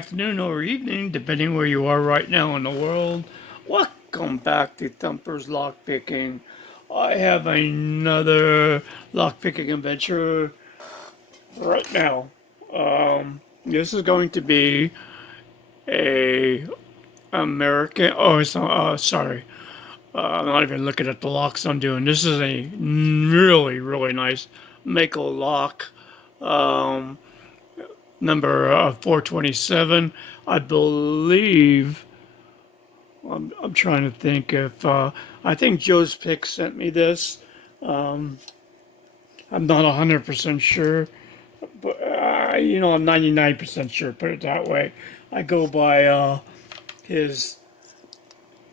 afternoon, or evening, depending where you are right now in the world. Welcome back to Thumper's Lockpicking. I have another lockpicking adventure right now. This is going to be a American. Oh, it's sorry. I'm not even looking at the locks I'm doing. This is a really nice Mako lock. Um, Number 427. I believe. I'm trying to think if I think Joe's Pick sent me this. Um, I'm not 100% sure, but I'm 99% sure. Put it that way. I go by his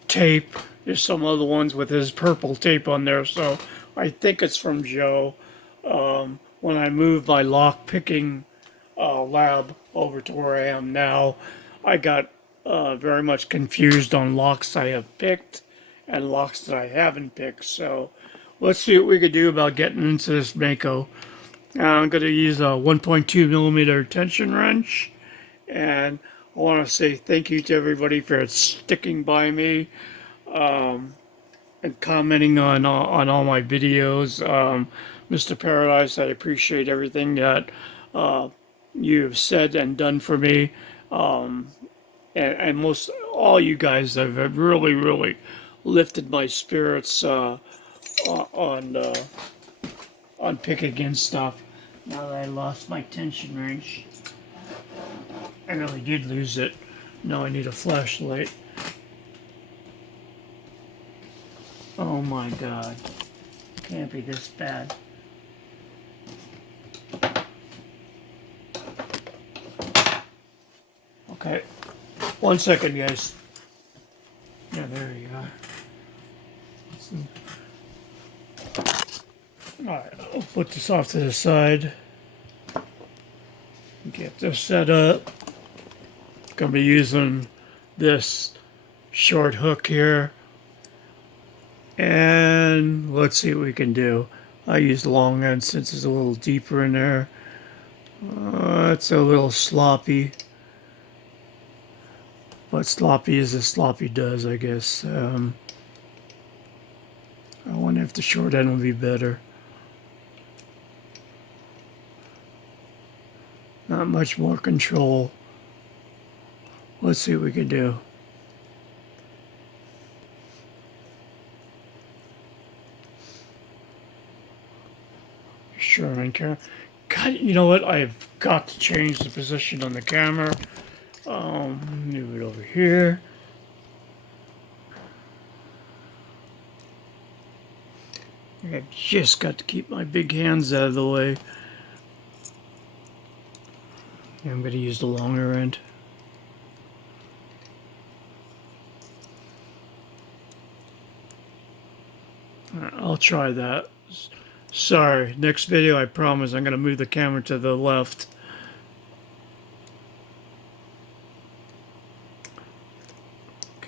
tape. There's some other ones with his purple tape on there, so I think it's from Joe. When I moved my lock picking lab over to where I am now, I got very much confused on locks I have picked and locks that I haven't picked. So let's see what we could do about getting into this Mako. I'm going to use a 1.2 millimeter tension wrench, and I want to say thank you to everybody for sticking by me and commenting on all my videos. Mr. Paradise, I appreciate everything that you've said and done for me. Um, and most all you guys have really lifted my spirits on picking and stuff. Now that I lost my tension wrench, I really did lose it. Now I need a flashlight. Oh my god. Can't be this bad. Okay. 1 second, guys. Yeah, there you are. Alright, I'll put this off to the side. Get this set up. Gonna be using this short hook here. And let's see what we can do. I use the long end since it's a little deeper in there. It's a little sloppy. But sloppy as a sloppy does, I guess. I wonder if the short end would be better. Not much more control. Let's see what we can do. Sure, on camera. God, you know what? I've got to change the position on the camera. Move it over here. I've just got to keep my big hands out of the way. I'm going to use the longer end. I'll try that. Sorry, next video I promise I'm going to move the camera to the left.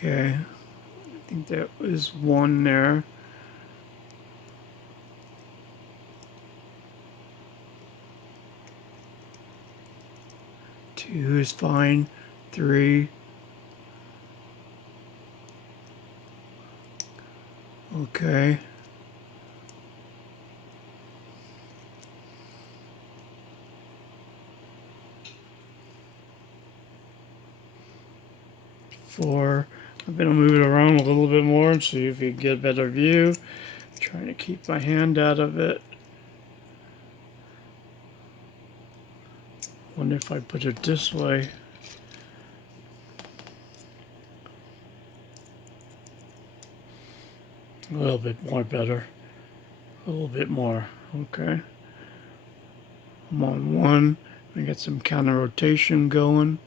Okay, I think that was one there. Two is fine. Three. Okay. Four. I'm going to move it around a little bit more and see if you get a better view. Trying to keep my hand out of it. Wonder if I put it this way. A little bit more better. A little bit more. Okay. I'm on one. I get some counter rotation going.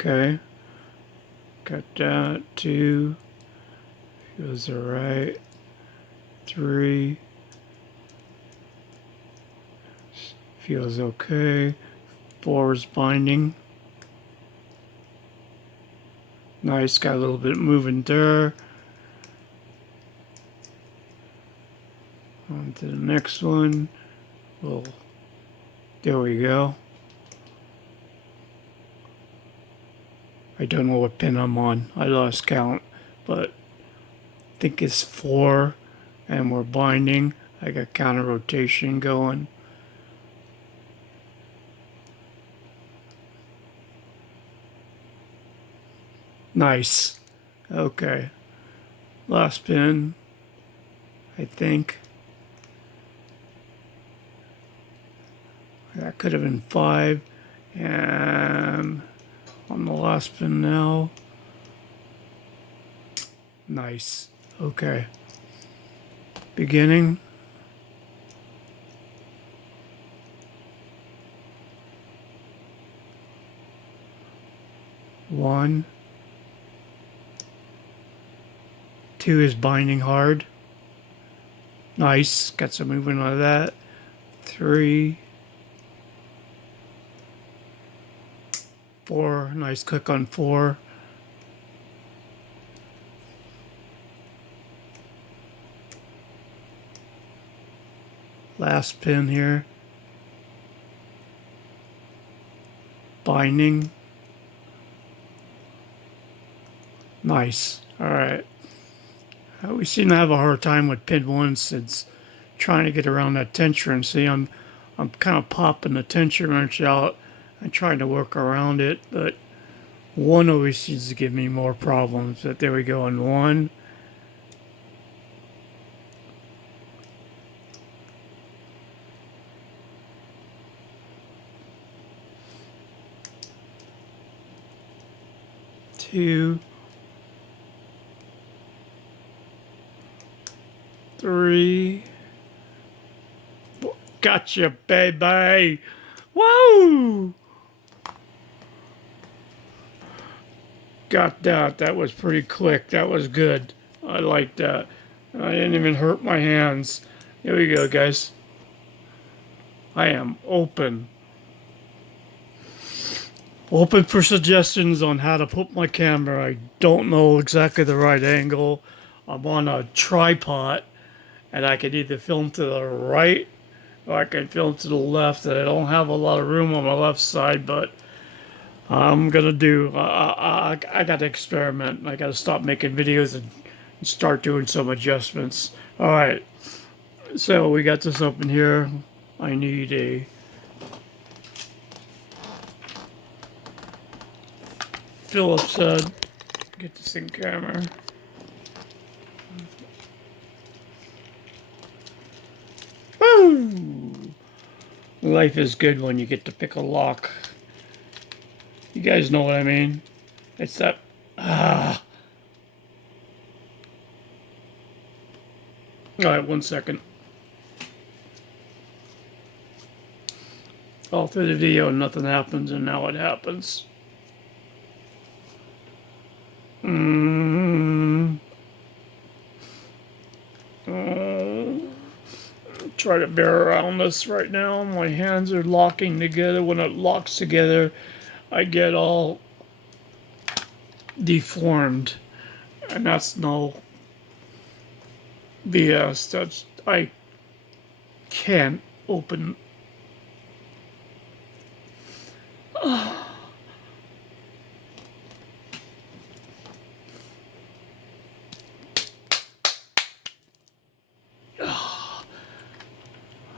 Okay. Got that. Two. Feels alright. Three. Feels okay. Four is binding. Nice, got a little bit moving there. On to the next one. We'll There we go. I don't know what pin I'm on. I lost count, but I think it's 4, and we're binding. I got counter rotation going. Nice. Okay. Last pin, I think. That could have been 5. And on the last pin now. Nice. Okay. Beginning. One. 2 is binding hard. Nice. Got some movement on that. 3. 4. Nice click on 4. Last pin here. Binding. Nice. Alright. We seem to have a hard time with pin 1 since trying to get around that tension. See, I'm kind of popping the tension wrench out and trying to work around it, but 1 always seems to give me more problems. But there we go on 1. Two, 3. Gotcha, baby. Woo! Got that. That was pretty quick. That was good. I like that. I didn't even hurt my hands. Here we go, guys. I am open. Open for suggestions on how to put my camera. I don't know exactly the right angle. I'm on a tripod, and I can either film to the right or I can film to the left. And I don't have a lot of room on my left side, but I'm gonna do. I got to experiment. I got to stop making videos and start doing some adjustments. All right. So we got this open here. I need a Phillips head. Get this in camera. Woo! Life is good when you get to pick a lock. You guys know what I mean? It's that All right, 1 second. All through the video, nothing happens, and now it happens. Try to bear around this right now. My hands are locking together. When it locks together, I get all deformed, and that's no BS. That's I can't open.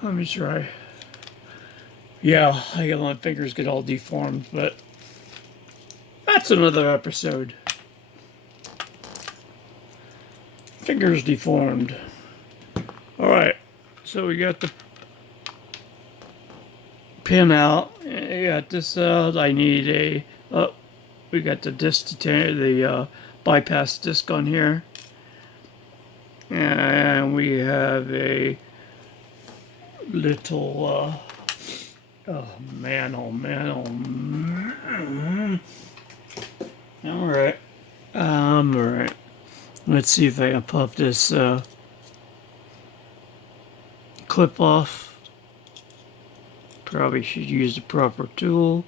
Let me try. Yeah, I got my fingers get all deformed, but that's another episode. Fingers deformed. Alright, so we got the pin out. I got this out. I need a. We got the disc, the bypass disc on here. And we have a little. Oh man, oh man, oh man. Alright. Alright. Let's see if I can pop this clip off. Probably should use the proper tool.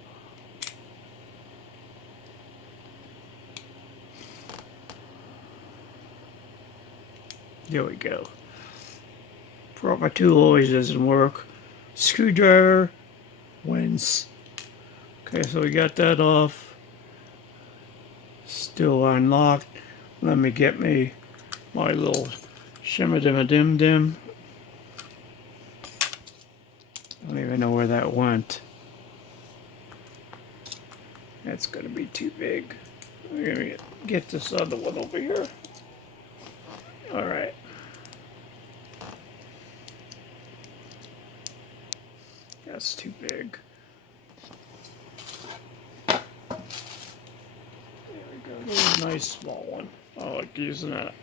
There we go. Proper tool always doesn't work. Screwdriver. wins. Okay, so we got that off. Still unlocked. Let me get me my little shimmer-dim-a-dim-dim. I don't even know where that went. That's gonna be too big. We're gonna get this other one over here. All right. That's too big. There we go. There's a nice small one. I like using that.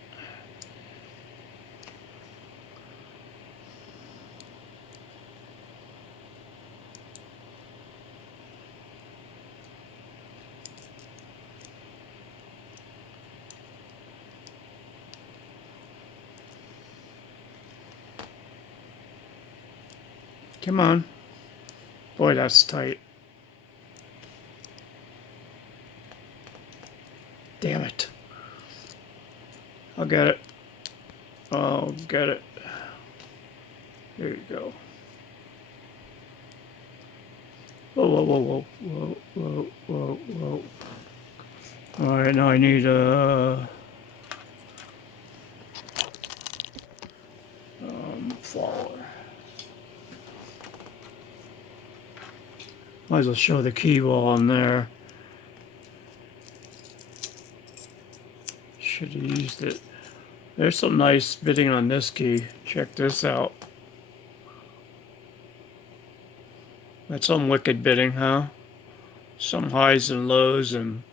Come on. Boy, that's tight. Damn it. I'll get it. I'll get it. There you go. Whoa, whoa, whoa, whoa, whoa, whoa, whoa, whoa. Alright, now I need flour. Might as well show the key while I'm there. Should have used it. There's some nice bitting on this key. Check this out. That's some wicked bitting, huh? Some highs and lows, and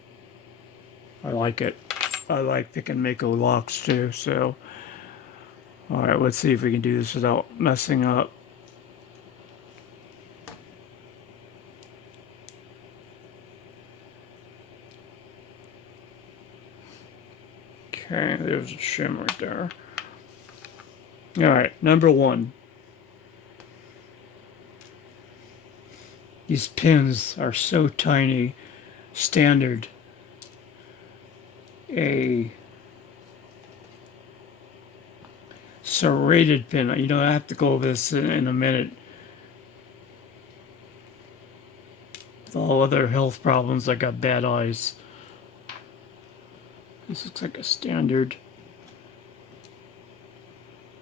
I like it. I like picking Mako locks too, so. Alright, let's see if we can do this without messing up. Okay, there's a shim right there. Alright, number one. These pins are so tiny. Standard. A serrated pin. You know, I have to go over this in a minute. With all other health problems, I got bad eyes. This looks like a standard.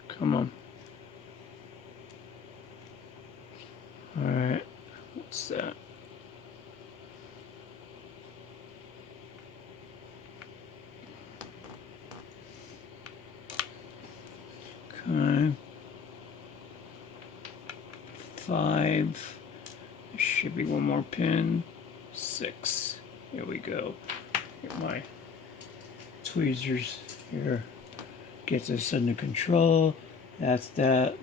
Come on. Alright. What's that? Okay. 5. There should be one more pin. 6. Here we go. Get my tweezers here. Get this under control. That's that.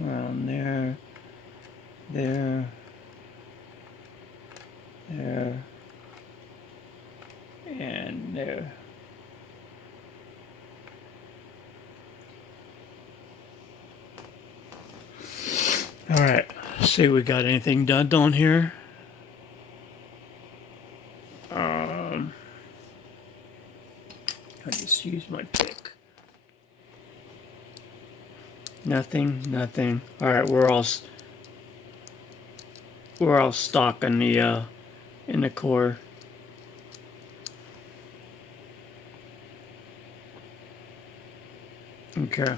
Around there. There. And there. Alright, see if we got anything done on here. I just used my pick. Nothing. Alright, we're all stock in the core. Okay.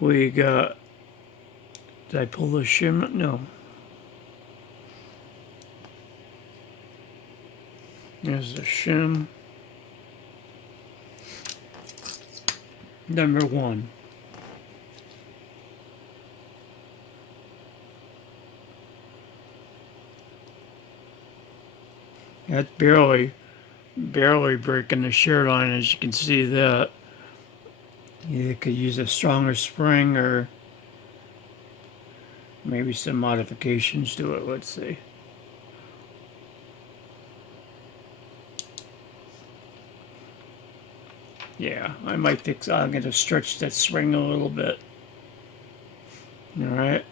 We got. Did I pull the shim? No. There's the shim. Number 1. That's barely breaking the shear line, as you can see that. You could use a stronger spring or maybe some modifications to it. Let's see. Yeah, I might think I'm going to stretch that spring a little bit. Alright.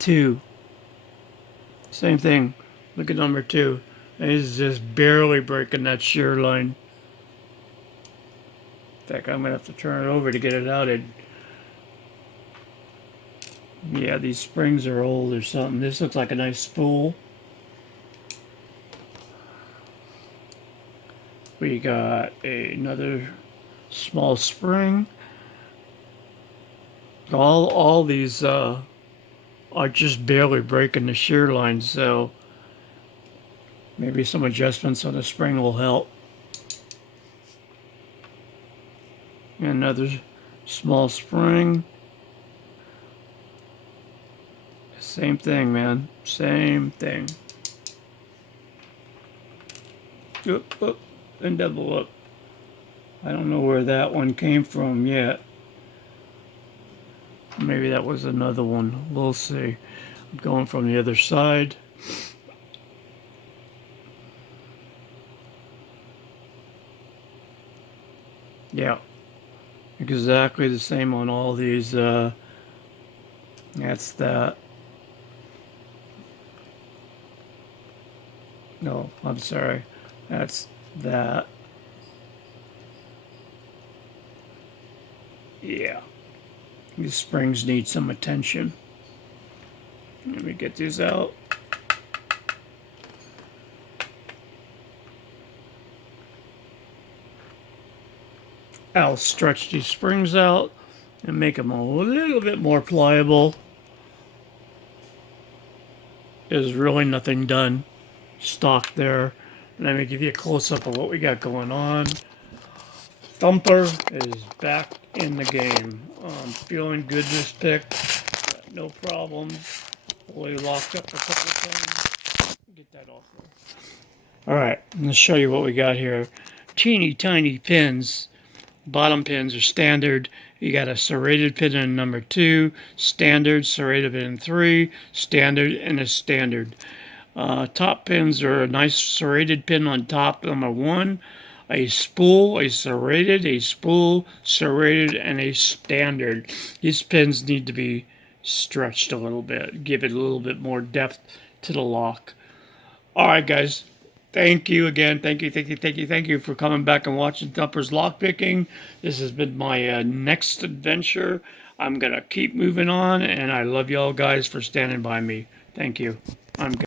2. Same thing. Look at number 2. It's just barely breaking that shear line. thick. I'm going to have to turn it over to get it out. Yeah, these springs are old or something. This looks like a nice spool. We got another small spring. All these are just barely breaking the shear line, so maybe some adjustments on the spring will help. Another small spring. Same thing, man. Same thing. Up, and double up. I don't know where that one came from yet. Maybe that was another one. We'll see. I'm going from the other side. Yeah. Exactly the same on all these. That's that. No, I'm sorry. That's that. Yeah. These springs need some attention. Let me get these out. I'll stretch these springs out and make them a little bit more pliable. There's really nothing done. Stock there. Let me give you a close-up of what we got going on. Thumper is back in the game. Feeling good this pick. Got no problems. Fully locked up a couple of times. Get that off there. Alright, I'm going to show you what we got here. Teeny tiny pins. Bottom pins are standard. You got a serrated pin in number 2, standard, serrated pin in 3, standard, and a standard. Top pins are a nice serrated pin on top, number 1, a spool, a spool, serrated, and a standard. These pins need to be stretched a little bit, give it a little bit more depth to the lock. Alright guys, thank you again. Thank you for coming back and watching Thumper's Lockpicking. This has been my next adventure. I'm going to keep moving on, and I love y'all guys for standing by me. Thank you. I'm good.